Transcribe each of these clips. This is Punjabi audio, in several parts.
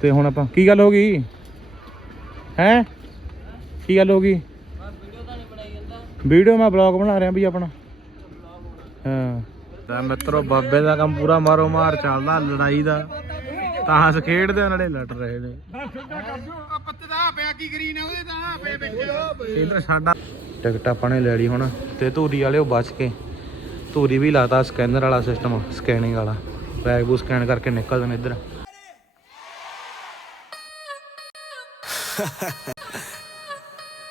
ਤੇ ਹੁਣ ਆਪਾਂ ਕੀ ਗੱਲ ਹੋ ਗਈ? ਹੈ? ਕੀ ਗੱਲ ਹੋ ਗਈ? ਵੀਡੀਓ ਮੈਂ ਬਲੌਗ ਬਣਾ ਰਿਹਾ ਵੀ ਆਪਣਾ। ਹਾਂ। ਤਾਂ ਮਿੱਤਰੋ ਬਾਬੇ ਦਾ ਕੰਮ ਪੂਰਾ ਮਾਰੋ ਮਾਰ ਚੱਲਦਾ ਲੜਾਈ ਦਾ। ਤਾਂਸ ਖੇਡਦੇ ਆ, ਨਾਲੇ ਲੜ ਰਹੇ ਨੇ। ਇਧਰ ਸਾਡਾ ਟਿਕਟ ਆਪਾਂ ਨੇ ਲੈ ਲਈ ਹੁਣ ਤੇ ਧੂਰੀ ਵਾਲੇ ਉਹ ਬਚ ਕੇ। ਧੂਰੀ ਵੀ ਲਾਤਾ ਸਕੈਨਰ ਵਾਲਾ ਸਿਸਟਮ ਸਕੈਨਿੰਗ ਵਾਲਾ। ਬੈਗ ਬੂ ਸਕੈਨ ਕਰਕੇ ਨਿਕਲਦੇ ਨੇ ਇੱਧਰ।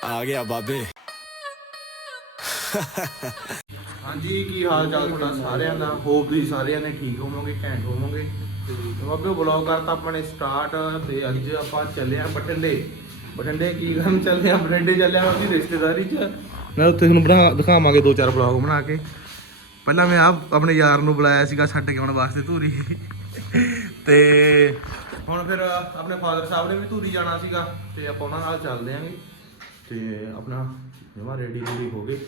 ਆ ਗਿਆ ਬਾਬੇ। ਹਾਂਜੀ ਕੀ ਹਾਲ ਚਾਲ ਤੁਹਾਡਾ ਸਾਰਿਆਂ ਦਾ? ਹੋਪ ਤੁਸੀਂ ਸਾਰਿਆਂ ਨੇ ਠੀਕ ਹੋਵੋਗੇ ਘੈਂਟ ਹੋਵੋਗੇ। ਤੇ ਬਾਬੇ ਬਲੌਗ ਕਰਤਾ ਆਪਾਂ ਨੇ ਸਟਾਰਟ ਤੇ ਅੱਜ ਆਪਾਂ ਚੱਲੇ ਆ ਬਠਿੰਡੇ। ਬਠਿੰਡੇ ਕੀ ਕਰਨ ਚੱਲੇ ਆ? ਬਠਿੰਡੇ ਚੱਲੇ ਆ ਆਪਣੀ ਰਿਸ਼ਤੇਦਾਰੀ ਚ। ਮੈਂ ਉੱਥੇ ਤੁਹਾਨੂੰ ਬਣਾ ਦਿਖਾਵਾਂਗੇ ਦੋ ਚਾਰ ਬਲੌਗ ਬਣਾ ਕੇ। ਪਹਿਲਾਂ ਮੈਂ ਆ ਆਪਣੇ ਯਾਰ ਨੂੰ ਬੁਲਾਇਆ ਸੀਗਾ ਛੱਡ ਕੇ ਆਉਣ ਵਾਸਤੇ ਧੂਰੀ। ਤੇ ਹੁਣ ਫਿਰ ਆਪਣੇ ਫਾਦਰ ਸਾਹਿਬ ਨੇ ਵੀ ਧੂਰੀ ਜਾਣਾ ਸੀਗਾ, ਤੇ ਆਪਾਂ ਉਹਨਾਂ ਨਾਲ ਚੱਲਦੇ ਆਂਗੇ ਤੇ ਆਪਣਾ ਜਮਾ ਰੈਡੀ ਰੈਡੀ ਹੋ ਗਏ।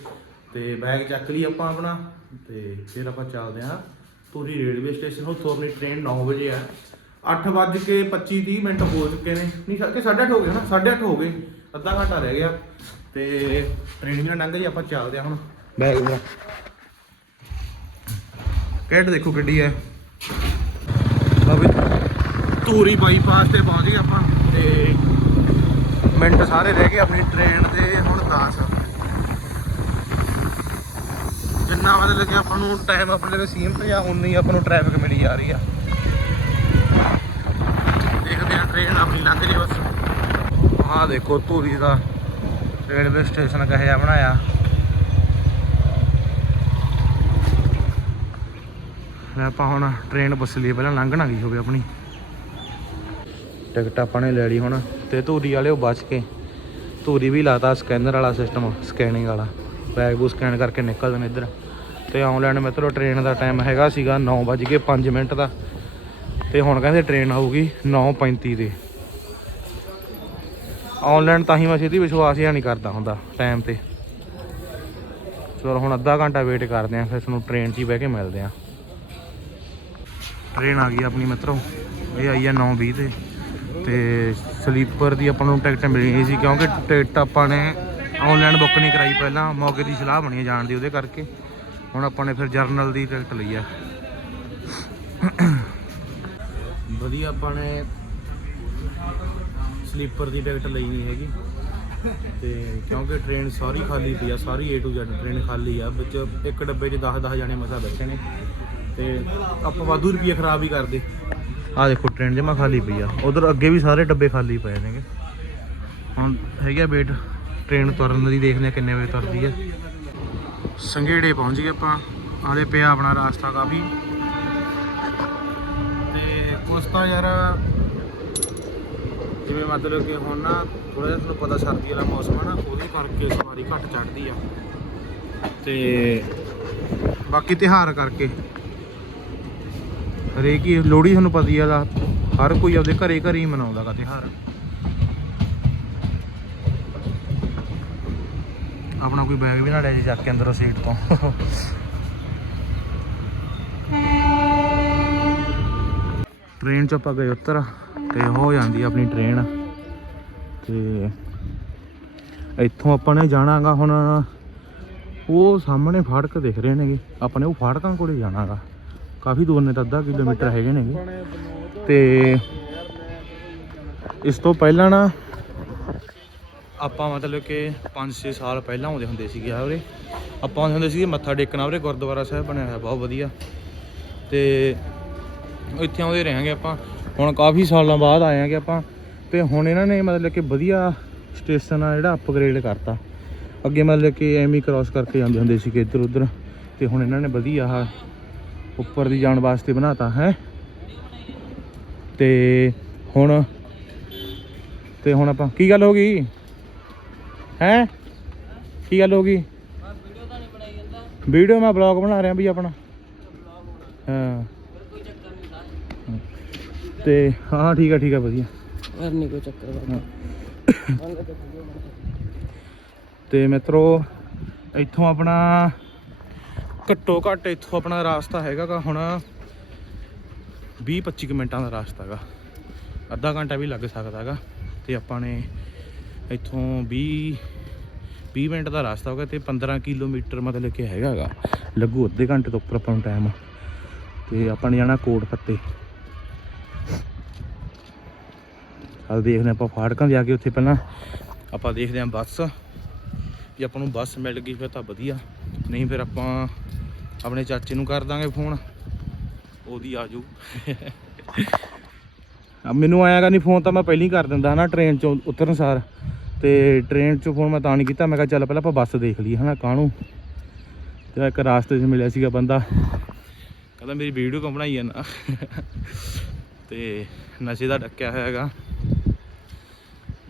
ਤੇ ਬੈਗ ਚੱਕ ਲਈ ਆਪਾਂ ਆਪਣਾ, ਤੇ ਫਿਰ ਆਪਾਂ ਚੱਲਦੇ ਆਂ ਧੂਰੀ ਰੇਲਵੇ ਸਟੇਸ਼ਨ ਉੱਥੋਂ ਆਪਣੀ ਟ੍ਰੇਨ 9 ਵਜੇ ਆ। 8 ਵੱਜ ਕੇ 25 30 ਮਿੰਟ ਹੋ ਚੁੱਕੇ ਨੇ। ਨਹੀਂ ਕਿ 8:30 ਹੋ ਗਏ ਨਾ? 8:30 ਹੋ ਗਏ। ਅੱਧਾ ਘੰਟਾ ਰਹਿ ਗਿਆ। ਤੇ ਟ੍ਰੇਨ ਵੀ ਨਾ ਲੰਘ ਗਈ ਆਪਾਂ ਚੱਲਦੇ ਆ ਹੁਣ। ਬੈਗ ਮੇਰਾ ਕਿਹੜ ਦੇਖੋ ਕਿੱਡੀ ਹੈ। ਬਾਬੇ ਧੂਰੀ ਬਾਈਪਾਸ ਤੇ ਪਹੁੰਚ ਗਏ ਆਪਾਂ ਤੇ ਮਿੰਟ ਸਾਰੇ ਰਹਿ ਗਏ ਆਪਣੀ ਟ੍ਰੇਨ ਦੇ ਹੁਣ 10 ਜਿੰਨਾ ਮਤਲਬ ਕਿ ਆਪਾਂ ਨੂੰ ਟਾਈਮ ਆਪਣੇ ਲਈ ਸੀਮਤ ਜਾਂ ਉਨੀ ਆਪਾਂ ਨੂੰ ਟ੍ਰੈਫਿਕ ਮਿਲੀ ਜਾ ਰਹੀ ਆ। ਦੇਖਦੇ ਆ ਟ੍ਰੇਨ ਆਪਣੀ ਲੰਘ ਜੇ ਬਸ। ਆਹ ਦੇਖੋ ਧੂਰੀ ਦਾ ਰੇਲਵੇ ਸਟੇਸ਼ਨ ਕਹੇ ਜਿਹਾ ਬਣਾਇਆ। ਲੈ ਆਪਾਂ ਹੁਣ ਟ੍ਰੇਨ ਬੱਸ ਲਈ ਪਹਿਲਾਂ ਲੰਘਣਾ ਗਈ ਹੋਵੇ ਆਪਣੀ? ਟਿਕਟ ਆਪਾਂ ਨੇ ਲੈ ਲਈ ਹੁਣ, ਤੇ ਧੂਰੀ ਵਾਲੇ ਉਹ ਬਚ ਕੇ। ਧੂਰੀ ਵੀ ਲਾਤਾ ਸਕੈਨਰ ਵਾਲਾ ਸਿਸਟਮ ਸਕੈਨਿੰਗ ਵਾਲਾ। ਬੈਗ ਬੂ ਸਕੈਨ ਕਰਕੇ ਨਿਕਲਦੇ ਨੇ ਇੱਧਰ। ਤੇ ਆਨਲਾਈਨ ਮਿੱਤਰੋ ਟ੍ਰੇਨ ਦਾ ਟਾਈਮ ਹੈਗਾ ਸੀਗਾ 9:05 ਮਿੰਟ ਦਾ। ਤੇ ਹੁਣ ਕਹਿੰਦੇ ਟ੍ਰੇਨ ਆਊਗੀ 9:35 ਦੇ। ਆਨਲਾਈਨ ਤਾਂ ਹੀ ਮੈਂ ਸਿੱਧੀ ਵਿਸ਼ਵਾਸ ਹੀ ਨਹੀਂ ਕਰਦਾ ਹੁੰਦਾ ਟਾਈਮ ਤੇ। ਚਲੋ ਹੁਣ ਅੱਧਾ ਘੰਟਾ ਵੇਟ ਕਰਦੇ ਆਂ ਫਿਰ ਤੁਹਾਨੂੰ ਟ੍ਰੇਨ 'ਚ ਹੀ ਬਹਿ ਕੇ ਮਿਲਦੇ ਆਂ ਟ੍ਰੇਨ ਆ ਗਈ ਆਪਣੀ ਮਿੱਤਰੋ। ਇਹ ਆਈ ਆ 9:20 ਤੇ। ਤੇ ਸਲੀਪਰ ਦੀ ਆਪਾਂ ਨੂੰ ਟਿਕਟ ਮਿਲੀ ਨਹੀਂ ਸੀ ਕਿਉਂਕਿ ਟਿਕਟ ਆਪਾਂ ਨੇ ਆਨਲਾਈਨ ਬੁੱਕ ਨਹੀਂ ਕਰਾਈ ਪਹਿਲਾਂ। ਮੌਕੇ ਦੀ ਸਲਾਹ ਬਣੀ ਜਾਣ ਦੀ ਉਹਦੇ ਕਰਕੇ। ਹੁਣ ਆਪਾਂ ਨੇ ਫਿਰ ਜਰਨਲ ਦੀ ਟਿਕਟ ਲਈ ਆ। ਵਧੀਆ ਆਪਾਂ ਨੇ ਸਲੀਪਰ ਦੀ ਟਿਕਟ ਲਈ ਨਹੀਂ ਹੈਗੀ। ਤੇ ਕਿਉਂਕਿ ਟ੍ਰੇਨ ਸਾਰੀ ਖਾਲੀ ਪਈ ਆ, ਸਾਰੀ A to Z ਟ੍ਰੇਨ ਖਾਲੀ ਆ। ਵਿੱਚ ਇੱਕ ਡੱਬੇ 'ਚ 10 10 ਜਾਣੇ ਮਸਾ ਬੈਠੇ ਨੇ। ਤੇ ਆਪਾਂ ਵਾਧੂ ਰੁਪਏ ਖਰਾਬ ਹੀ ਕਰਦੇ। ਆ ਦੇਖੋ, ਟ੍ਰੇਨ ਜਮਾ ਖਾਲੀ ਪਈ ਆ। ਉਧਰ ਅੱਗੇ ਵੀ ਸਾਰੇ ਡੱਬੇ ਖਾਲੀ ਪਏ ਨੇਗੇ। ਹੁਣ ਹੈਗਾ ਵੇਟ, ਟ੍ਰੇਨ ਤੁਰਨ ਦੀ ਦੇਖਦੇ ਆ ਕਿੰਨੇ ਵਜੇ ਤੁਰਦੀ ਆ। ਸੰਘੇੜੇ ਪਹੁੰਚ ਗਏ ਆਪਾਂ। ਆਲੇ ਪਿਆ ਆਪਣਾ ਰਾਸਤਾ ਕਾਫੀ। ਤੇ ਕੁਛ ਤਾਂ ਯਾਰ, ਜਿਵੇਂ ਮਤਲਬ ਕਿ ਹੁਣ ਨਾ ਥੋੜਾ ਜਿਹਾ ਤੁਹਾਨੂੰ ਪਤਾ ਸਰਦੀ ਵਾਲਾ ਮੌਸਮ ਆ ਨਾ, ਉਹਦੇ ਕਰਕੇ ਸਵਾਰੀ ਘੱਟ ਚੜਦੀ ਆ। ਤੇ ਬਾਕੀ ਤਿਉਹਾਰ ਕਰਕੇ ਹਰੇਕ ਹੀ ਲੋਹੜੀ ਤੁਹਾਨੂੰ ਪਤਾ ਹੀ ਆ ਹਰ ਕੋਈ ਆਪਦੇ ਘਰੇ ਘਰੇ ਹੀ ਮਨਾਉਂਦਾ ਗਾ ਤਿਉਹਾਰ। ਆਪਣਾ ਕੋਈ ਬੈਗ ਵੀ ਨਾ ਲੈ ਜੀ ਚੱਕ ਕੇ ਅੰਦਰੋਂ ਸੀਟ ਤੋਂ। ਟ੍ਰੇਨ ਚ ਆਪਾਂ ਗਏ ਉੱਤਰ ਤੇ ਹੋ ਜਾਂਦੀ ਆਪਣੀ ਟ੍ਰੇਨ। ਤੇ ਇੱਥੋਂ ਆਪਾਂ ਨੇ ਜਾਣਾਗਾ ਹੁਣ, ਉਹ ਸਾਹਮਣੇ ਫਾਟਕ ਦਿਖ ਰਹੇ ਨੇਗੇ। ਆਪਾਂ ਨੇ ਉਹ ਫਾਟਕਾਂ ਕੋਲੇ ਜਾਣਾਗਾ ਕਾਫੀ ਦੂਰ ਨੇ ਤਾਂ ਅੱਧਾ ਕਿਲੋਮੀਟਰ ਹੈਗੇ ਨੇਗੇ। ਤੇ ਇਸ ਤੋਂ ਪਹਿਲਾਂ ਨਾ ਆਪਾਂ ਮਤਲਬ ਕਿ 5-6 ਸਾਲ ਪਹਿਲਾਂ ਆਉਂਦੇ ਹੁੰਦੇ ਸੀਗੇ ਆ ਉਰੇ। ਆਪਾਂ ਆਉਂਦੇ ਹੁੰਦੇ ਸੀਗੇ ਮੱਥਾ ਟੇਕਣਾ ਉਰੇ, ਗੁਰਦੁਆਰਾ ਸਾਹਿਬ ਬਣਿਆ ਹੋਇਆ, ਬਹੁਤ ਵਧੀਆ। ਤੇ ਇੱਥੇ ਆਉਂਦੇ ਰਹਾਂਗੇ ਆਪਾਂ। ਹੁਣ ਕਾਫੀ ਸਾਲਾਂ ਬਾਅਦ ਆਏ ਆਂਗੇ ਆਪਾਂ। ਤੇ ਹੁਣ ਇਹਨਾਂ ਨੇ ਮਤਲਬ ਕਿ ਵਧੀਆ ਸਟੇਸ਼ਨ ਆ ਜਿਹੜਾ ਅਪਗ੍ਰੇਡ ਕਰਤਾ। ਅੱਗੇ ਮਤਲਬ ਕਿ ਐਵੇਂ ਕ੍ਰਾਸ ਕਰਕੇ ਜਾਂਦੇ ਹੁੰਦੇ ਸੀਗੇ ਇੱਧਰ ਉੱਧਰ ਤੇ ਹੁਣ ਇਹਨਾਂ ਨੇ ਵਧੀਆ ਆਹ ਉੱਪਰ ਦੀ ਜਾਣ ਵਾਸਤੇ ਬਣਾਤਾ ਹੈ। ਤੇ ਹੁਣ ਤੇ ਹੁਣ ਆਪਾਂ ਕੀ ਗੱਲ ਹੋ ਗਈ? ਹੈ? ਕੀ ਗੱਲ ਹੋ ਗਈ? ਵੀਡੀਓ ਮੈਂ ਬਲੌਗ ਬਣਾ ਰਿਹਾ ਵੀ ਆਪਣਾ। ਹਾਂ। ਤੇ ਹਾਂ ਠੀਕ ਆ ਠੀਕ ਆ ਵਧੀਆ। ਯਾਰ ਨਹੀਂ ਕੋਈ ਚੱਕਰ। ਤੇ ਮਿੱਤਰੋ ਇੱਥੋਂ ਆਪਣਾ ਘੱਟੋ ਘੱਟ ਇੱਥੋਂ ਆਪਣਾ ਰਾਸਤਾ ਹੈਗਾ ਗਾ ਹੁਣ 20 25 ਮਿੰਟਾਂ ਦਾ ਰਸਤਾ ਹੈਗਾ ਅੱਧਾ ਘੰਟਾ ਵੀ ਲੱਗ ਸਕਦਾ ਹੈਗਾ ਤੇ ਆਪਾਂ ਨੇ ਇੱਥੋਂ 20 20 ਮਿੰਟ ਦਾ ਰਸਤਾ ਹੋਗਾ ਤੇ 15 ਕਿਲੋਮੀਟਰ ਮਤਲਬ ਕਿ ਹੈਗਾ ਗਾ। ਲੱਗੂ ਅੱਧੇ ਘੰਟੇ ਤੋਂ ਉੱਪਰ ਆਪਾਂ ਨੂੰ ਟਾਈਮ ਤੇ ਆਪਾਂ ਨੇ ਜਾਣਾ ਕੋਟ ਫੱਤੇ। ਚੱਲ ਦੇਖਦੇ ਹਾਂ ਆਪਾਂ ਫਾੜਕਾਂ ਜਾ ਕੇ ਉੱਥੇ ਪਹਿਲਾਂ ਆਪਾਂ ਦੇਖਦੇ ਹਾਂ ਬੱਸ। ਜੇ ਆਪਾਂ ਨੂੰ ਬੱਸ ਮਿਲ ਗਈ ਫਿਰ ਤਾਂ ਵਧੀਆ। ਨਹੀਂ ਫਿਰ ਆਪਾਂ ਆਪਣੇ ਚਾਚੇ ਨੂੰ ਕਰ ਦਾਂਗੇ ਫੋਨ। ਉਹਦੀ ਆ ਮੈਨੂੰ ਆਇਆਗਾ ਨਹੀਂ ਫੋਨ ਤਾਂ ਮੈਂ ਪਹਿਲਾਂ ਹੀ ਕਰ ਦਿੰਦਾ ਹਨਾ ਟ੍ਰੇਨ ਚੋਂ ਉਤਰਨ ਸਾਰ। ਤੇ ਟ੍ਰੇਨ ਚੋਂ ਫੋਨ ਮੈਂ ਤਾਂ ਨਹੀਂ ਕੀਤਾ ਮੈਂ ਕਿਹਾ ਚੱਲ ਪਹਿਲਾਂ ਆਪਾਂ ਬੱਸ ਦੇਖ ਲਈਏ ਹਨਾ ਕਾਹਨੂੰ। ਤੇ ਇੱਕ ਰਾਸਤੇ 'ਚ ਮਿਲਿਆ ਸੀਗਾ ਬੰਦਾ। ਕਹਿੰਦਾ ਮੇਰੀ ਵੀਡੀਓ ਕਿਉਂ ਬਣਾਈ ਜਾਂਦਾ? ਤੇ ਨਸ਼ੇ ਦਾ ਡੱਕਿਆ ਹੋਇਆ ਹੈਗਾ।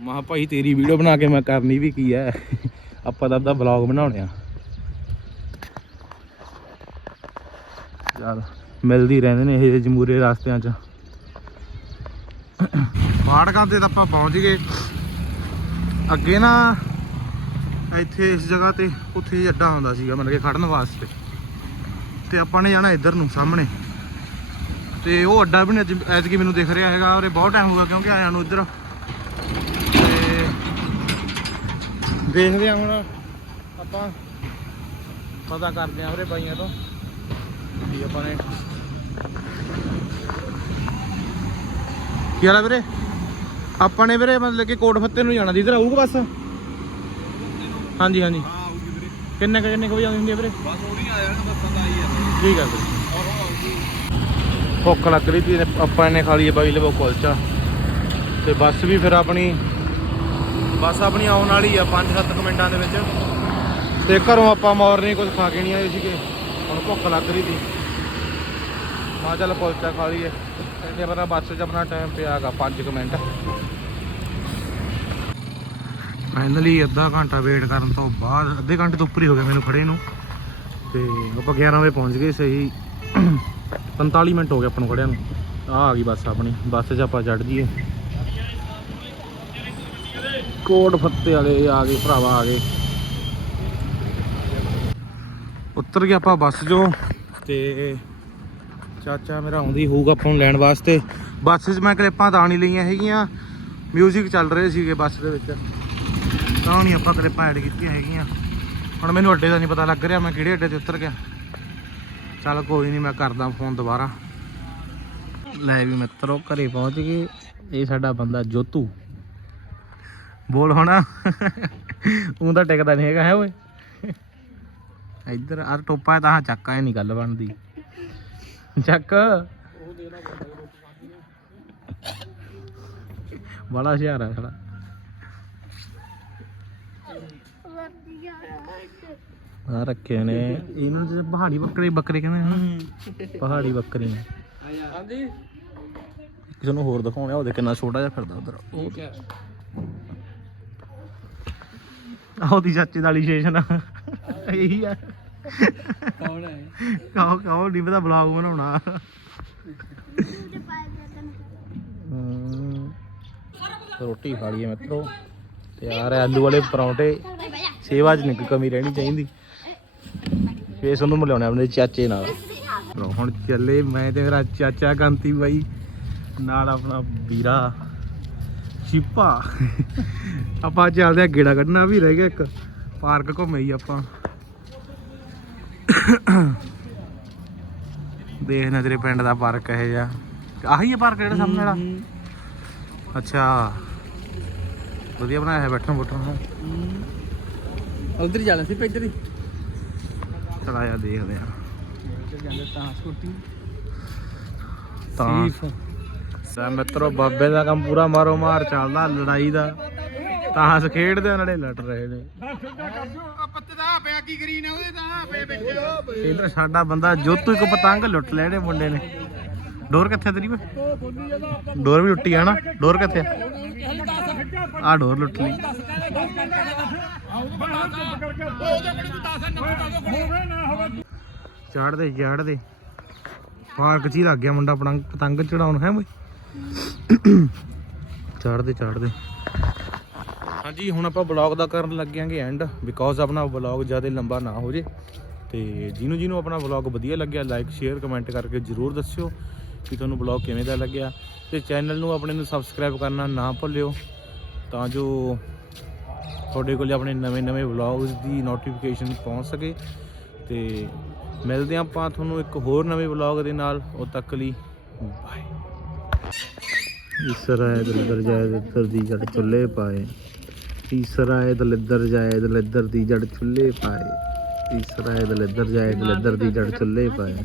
ਮਾ ਭਾਈ ਤੇਰੀ ਵੀਡੀਓ ਬਣਾ ਕੇ ਮੈਂ ਕਰਨੀ ਵੀ ਕੀ ਹੈ? ਆਪਾਂ ਤਾਂ ਆਪਦਾ ਬਲੌਗ ਬਣਾਉਣੇ ਆ। ਚੱਲ, ਮਿਲਦੀ ਰਹਿੰਦੇ ਨੇ ਇਹ ਜਮੂਰੇ ਰਾਸਤਿਆਂ 'ਚ। ਫਾੜਕਾਂ ਤੇ ਤਾਂ ਆਪਾਂ ਪਹੁੰਚ ਗਏ। ਅੱਗੇ ਨਾ ਇੱਥੇ ਇਸ ਜਗ੍ਹਾ ਤੇ ਉੱਥੇ ਅੱਡਾ ਹੁੰਦਾ ਸੀਗਾ, ਮਤਲਬ ਕਿ ਖੜਨ ਵਾਸਤੇ। ਤੇ ਆਪਾਂ ਨੇ ਜਾਣਾ ਇੱਧਰ ਨੂੰ ਸਾਹਮਣੇ। ਤੇ ਉਹ ਅੱਡਾ ਵੀ ਨਹੀਂ ਅੱਜ, ਐਤਕੀ ਮੈਨੂੰ ਦਿਖ ਰਿਹਾ ਹੈਗਾ ਔਰ ਬਹੁਤ ਟਾਈਮ ਹੋ ਗਿਆ ਕਿਉਂਕਿ ਆਇਆ ਨੂੰ ਇੱਧਰ। ਤੇ ਦੇਖਦੇ ਆ ਹੁਣ ਆਪਾਂ ਪਤਾ ਕਰਦੇ ਆ ਉਹਰੇ ਬਾਈਆਂ ਤੋਂ। ਆਪਾਂ ਨੇ ਕੀ ਹਾਲ ਆ ਵੀਰੇ? ਆਪਾਂ ਨੇ ਵੀਰੇ ਮਤਲਬ ਕਿ ਕੋਟ ਫੱਤੇ ਨੂੰ ਜਾਣਾ ਦੀ ਇਧਰ ਆਊਗਾ ਬਸ? ਹਾਂਜੀ ਹਾਂਜੀ। ਹਾਂ ਆਉਗੀ ਵੀਰੇ। ਕਿੰਨੇ ਕੁ- ਕਿੰਨੇ ਕੁ ਵਜੇ ਆਉਂਦੀ ਹੁੰਦੀ ਆ ਵੀਰੇ? ਬਸ ਉਹਦੀ ਆ ਜਾਣਾ ਬੱਸਾਂ ਆਈ ਆ ਠੀਕ ਆ ਵੀਰੇ। ਭੁੱਖ ਲੱਗ ਰਹੀ ਸੀ ਆਪਾਂ ਇਹਨੇ ਖਾ ਲਈਏ ਬਾਈ ਲਵੋ ਕੁਲਚਾ। ਤੇ ਬੱਸ ਵੀ ਫਿਰ ਆਪਣੀ ਬੱਸ ਆਪਣੀ ਆਉਣ ਵਾਲੀ ਆ 5-7 ਮਿੰਟਾਂ ਦੇ ਵਿੱਚ। ਤੇ ਘਰੋਂ ਆਪਾਂ ਮਾਰਨਿੰਗ ਕੁਝ ਖਾ ਕੇ ਨਹੀਂ ਆਏ ਸੀਗੇ। ਹੁਣ ਭੁੱਖ ਲੱਗ ਰਹੀ ਸੀ। ਮਾ ਚੱਲ ਕੁਲਚਾ ਖਾ ਲਈਏ। ਕਹਿੰਦੇ ਆਪਣਾ ਬੱਸ 'ਚ ਆਪਣਾ ਟਾਈਮ ਪਿਆ ਹੈਗਾ 5 ਮਿੰਟ। ਫਾਈਨਲੀ ਅੱਧਾ ਘੰਟਾ ਵੇਟ ਕਰਨ ਤੋਂ ਬਾਅਦ, ਅੱਧੇ ਘੰਟੇ ਤੋਂ ਉੱਪਰ ਹੀ ਹੋ ਗਿਆ ਮੈਨੂੰ ਖੜੇ ਨੂੰ। ਤੇ ਆਪਾਂ 11 ਵਜੇ ਪਹੁੰਚ ਗਏ ਸਹੀ। 45 ਮਿੰਟ ਹੋ ਗਏ ਆਪਾਂ ਨੂੰ ਖੜਿਆਂ ਨੂੰ। ਆ ਆ ਗਈ ਬੱਸ ਆਪਣੀ। ਬੱਸ 'ਚ ਆਪਾਂ ਚੜ ਜੀਏ ਕੋਟ ਫੱਤੇ ਵਾਲੇ ਆ ਗਏ, ਭਰਾਵਾ ਆ ਗਏ। ਉੱਤਰ ਗਏ ਆਪਾਂ ਬੱਸ 'ਚੋਂ ਤੇ ਚਾਚਾ ਮੇਰਾ ਆਉਂਦੀ ਹੋਊਗਾ ਆਪਾਂ ਨੂੰ ਲੈਣ ਵਾਸਤੇ। ਬੱਸ 'ਚ ਮੈਂ ਕਲਿੱਪਾਂ ਤਾਂ ਨਹੀਂ ਲਈਆਂ ਹੈਗੀਆਂ। 뮤직 ਚੱਲ ਰਹੇ ਸੀਗੇ ਬੱਸ ਦੇ ਵਿੱਚ। ਤਾਂ ਨਹੀਂ ਆਪਾਂ ਕਲਿੱਪਾਂ ਐਡ ਕੀਤੀਆਂ ਹੈਗੀਆਂ। ਹੁਣ ਮੈਨੂੰ ਅੱਡੇ ਦਾ ਨਹੀਂ ਪਤਾ ਲੱਗ ਰਿਹਾ ਮੈਂ ਕਿਹੜੇ ਅੱਡੇ ਤੇ ਉਤਰ ਗਿਆ। ਚੱਲ ਕੋਈ ਨਹੀਂ ਮੈਂ ਕਰਦਾ ਫੋਨ ਦੁਬਾਰਾ। ਲੈ ਵੀ ਮਿੱਤਰੋ, ਘਰੇ ਪਹੁੰਚ ਗਏ। ਇਹ ਸਾਡਾ ਬੰਦਾ ਜੋਤੂ। ਬੋਲ ਹੁਣ। ਉਹ ਤਾਂ ਟਿਕਦਾ ਨਹੀਂ ਹੈਗਾ, ਹੈ ਓਏ। ਇੱਧਰ ਆ ਟੋਪਾ ਤਾਂ ਚੱਕਾ ਇਹ ਨਹੀਂ ਗੱਲ ਬਣਦੀ। ਚੱਕ। ਬੜਾ ਹੁਸ਼ਿਆਰ ਆ ਸਾਡਾ ਆ। ਰੱਖੇ ਨੇ। ਇਹਨਾਂ ਦੇ ਪਹਾੜੀ ਬੱਕਰੇ ਬੱਕਰੇ ਕਹਿੰਦੇ ਹਨ ਪਹਾੜੀ ਬੱਕਰੇ ਨੇ। ਹਾਂਜੀ। ਕਿਸੇ ਨੂੰ ਹੋਰ ਦਿਖਾਉਣਾ ਉਹਦੇ ਕਿੰਨਾ ਛੋਟਾ ਜਿਹਾ ਫਿਰਦਾ ਉਧਰ। ਉਹ ਕੀ ਆਹ ਉਹਦੀ ਚਾਚੇ ਦਾ ਅਲੀਸ਼ੇਸ਼ਨ ਇਹੀ ਆ। ਕੌਣ ਹੈ ਕਹੋ ਕਹੋ ਨਹੀਂ ਪਤਾ ਬਲੌਗ ਬਣਾਉਣਾ। ਹਮ, ਰੋਟੀ ਖਾ ਲਈਏ ਮਿੱਤਰੋ। ਤੇ ਆ ਰਿਹਾ ਆਲੂ ਵਾਲੇ ਪਰੌਂਠੇ। ਸੇਵਾ 'ਚ ਨਿਕ ਕਮੀ ਰਹਿਣੀ ਚਾਹੀਦੀ। ਫੇਰ ਤੁਹਾਨੂੰ ਮਿਲਾਉਣਾ ਆਪਣੇ ਚਾਚੇ ਨਾਲ। ਲਓ ਹੁਣ ਚੱਲੇ ਮੈਂ ਤੇ ਮੇਰਾ ਚਾਚਾ ਗੰਤੀ ਬਾਈ ਨਾਲ ਆਪਣਾ ਵੀਰਾ ਚੀਪਾ ਆਪਾਂ ਚੱਲਦੇ ਆ ਗੇੜਾ ਕੱਢਣਾ ਵੀ ਰਹਿ ਗਿਆ ਇੱਕ। ਪਾਰਕ ਘੁੰਮੇ ਹੀ ਆਪਾਂ। ਦੇਖ ਨਾ ਤੇਰੇ ਪਿੰਡ ਦਾ ਪਾਰਕ ਇਹ ਜਾ ਆਹੀ ਹੈ ਪਾਰਕ ਜਿਹੜਾ ਸਾਹਮਣੇ ਵਾਲਾ? ਅੱਛਾ। ਵਧੀਆ ਬਣਾਇਆ ਹੈ ਬੈਠਣ ਬੁੱਠਣ ਨੂੰ। ਉਧਰ ਜਾਣਾ ਸੀ ਇੱਧਰ ਹੀ ਚਲਾ ਜਾ ਦੇਖਦੇ ਆ। ਜਾਂਦੇ ਤਾਂ ਸਕੂਟੀ। ਤਾਂ। ਸਾ ਮਿੱਤਰੋ ਬਾਬੇ ਦਾ ਕੰਮ ਪੂਰਾ ਮਾਰੋ ਮਾਰ ਚੱਲਦਾ ਲੜਾਈ ਦਾ। ਤਾਂਸ ਖੇਡਦੇ ਆ, ਨਾਲੇ ਲੜ ਰਹੇ ਨੇ। ਆ ਪੱਤੇ ਦਾ ਪਿਆ ਕੀ ਕਰੀ ਨਾ ਉਹਦੇ ਤਾਂ? ਪੇ ਵਿੱਚ? ਇਧਰ ਸਾਡਾ ਬੰਦਾ ਜੋਤੂ ਇੱਕ ਪਤੰਗ ਲੁੱਟ ਲੈਣੇ ਮੁੰਡੇ ਨੇ। ਡੋਰ ਕਿੱਥੇ ਤੇਰੀ ਓਏ? ਡੋਰ ਵੀ ਉੱਟੀ ਆ ਨਾ। ਡੋਰ ਕਿੱਥੇ ਆ? ਡੋਰ ਲੁੱਟ ਲਈ। ਚੜਦੇ ਚੜਦੇ। ਪਾਰਕ 'ਚ ਹੀ ਲੱਗ ਗਿਆ ਮੁੰਡਾ ਪਤੰਗ ਪਤੰਗ ਚੜਾਉਣ ਹੈ ਓਏ ਚੜਦੇ ਚੜਦੇ। ਜੀ, ਹੁਣ ਆਪਾਂ ਬਲੌਗ ਦਾ ਕਰਨ ਲੱਗਿਆਂਗੇ ਐਂਡ ਬਿਕੋਜ਼ ਆਪਣਾ ਬਲੌਗ ਜ਼ਿਆਦਾ ਲੰਬਾ ਨਾ ਹੋ ਜੇ। ਤੇ ਜਿਹਨੂੰ ਜਿਹਨੂੰ ਆਪਣਾ ਵਲੌਗ ਵਧੀਆ ਲੱਗਿਆ ਲਾਈਕ ਸ਼ੇਅਰ ਕਮੈਂਟ ਕਰਕੇ ਜਰੂਰ ਦੱਸਿਓ ਕਿ ਤੁਹਾਨੂੰ ਬਲੌਗ ਕਿਵੇਂ ਦਾ ਲੱਗਿਆ। ਤੇ ਚੈਨਲ ਨੂੰ ਆਪਣੇ ਨੂੰ ਸਬਸਕ੍ਰਾਈਬ ਕਰਨਾ ਨਾ ਭੁੱਲਿਓ, ਤਾਂ ਜੋ ਤੁਹਾਡੇ ਕੋਲ ਆਪਣੇ ਨਵੇਂ-ਨਵੇਂ ਵਲੌਗਸ ਦੀ ਨੋਟੀਫਿਕੇਸ਼ਨ ਪਹੁੰਚ ਸਕੇ। ਤੇ ਮਿਲਦੇ ਆਪਾਂ ਤੁਹਾਨੂੰ ਇੱਕ ਹੋਰ ਨਵੇਂ ਵਲੌਗ ਦੇ ਨਾਲ। ਉਹ ਤੱਕ ਲਈ ਬਾਏ ਈਸਰਾਏ ਦਲਿੱਦਰ ਜਾਏ ਦਲਿੱਦਰ ਦੀ ਜੜ ਚੁੱਲੇ ਪਾਏ। ਤੀਸਰਾ ਈਸਰਾਏ ਦਲਿੱਦਰ ਜਾਏ, ਦਲਿੱਦਰ ਦੀ ਜੜ ਚੁੱਲੇ ਪਾਏ। ਈਸਰਾਏ ਦਲਿੱਦਰ ਜਾਏ, ਦਲਿੱਦਰ ਦੀ ਜੜ ਚੁੱਲੇ ਪਾਏ।